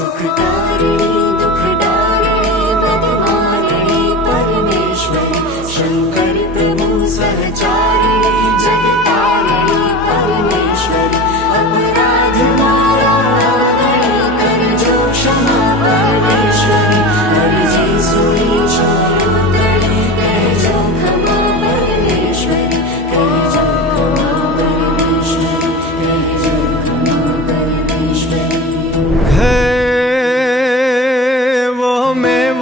सुखकारिणी दुखदारिणी मदमारिणी परमेश्वरी शंकर प्रभु सहचारिणी जगतारिणी परमेश्वरी अपराध मारा गणी कर जो क्षमा परमेश्वरी हरिजी सुनी छोरुतड़ी कह जो क्षमा परमेश्वरी कह जो क्षमा परमेश्वरी कह जो क्षमा परमेश्वरी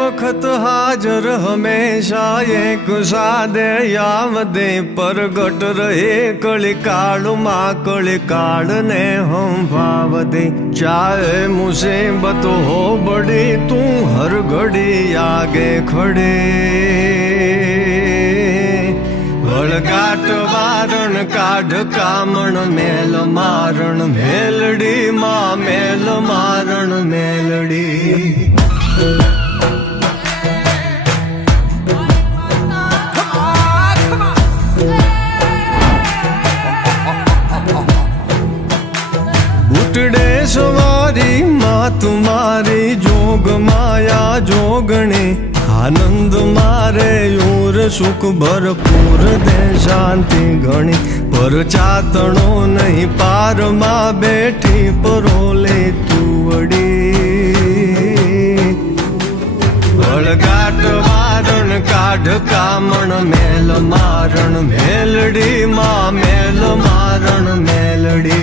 वक्त हाजर हमेशा एक सादे यावदे परगट रहे कली काल माँ कली काल ने हम भावदे चाहे मुसीबत हो बड़ी तू हर घड़ी आगे खड़े वळगाट वारण काढ कामण मेल मारण मेलडी माँ मेल मारण मेलडी उठड़े सवारी माँ तुम्हारी जोग माया जोगणी आनंद मारे यूर सुख भरपूर दे शांति घणी पर चातणो नहीं पार माँ बैठी परोले तू वड़ी वळगाट वारण काढ कामण मेल मारण मेलडी माँ मेल मारण मेलडी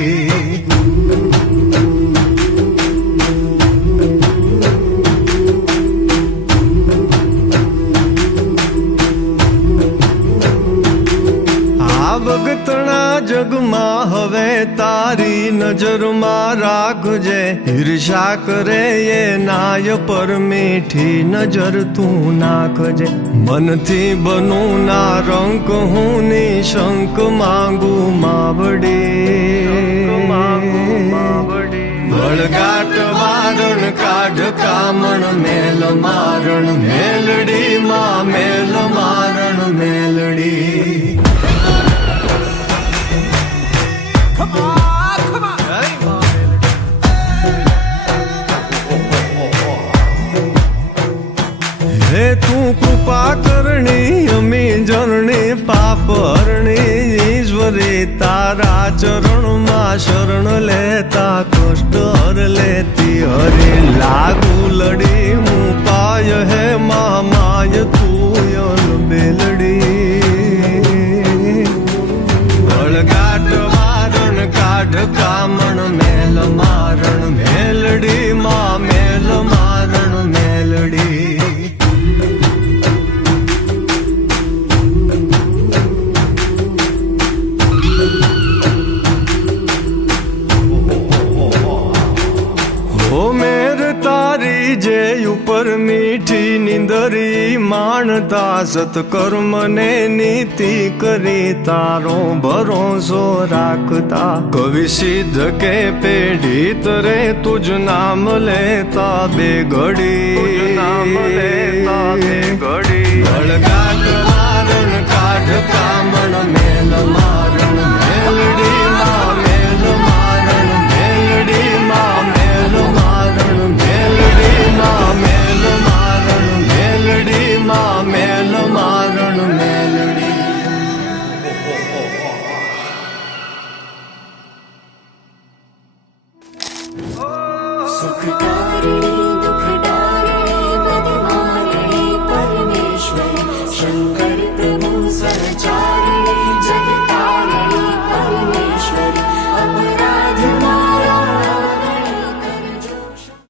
भगतना जग मां हवे तारी नजर मां राखजे ईर्षा करे ये नाय पर मीठी नजर तू नाखजे मन थी बनू ना रंक हूँ निशंक मांगू मावड़ी वळगाट वारण काढ कामण मेल मारण मेलडी मां मेल मारण मेलडी हे तू कृपा करणी अमी जरणी पाप हरणी ईश्वरी तारा चरण मा शरण लेता कष्ट हर लेती हरि लागू लड़ी मुपाय है माय तू यल बेलड़ी वळगाट वारण काढ कामण मेल मारण मेलडी माँ मेल मारण मेलडी ओ मेरे तारी जे ऊपर मीठी निंदरी मानता सत्कर्म ने नीति करी तारो भरोसो राखता कवि सिद्ध के पेढ़ी तरे तुझ नाम लेता बेघड़ी वळगाट वारण काढ कामण मेल मारण मेलडी माँ मेल मारण मेलडी माँ मेल मारण मेलडी माँ मेल मारण मेलडी माँ मेल मारण मेलडी सुखकारिणी दुखदारिणी मदमारिणी परमेश्वरी शंकर प्रभु सहचारिणी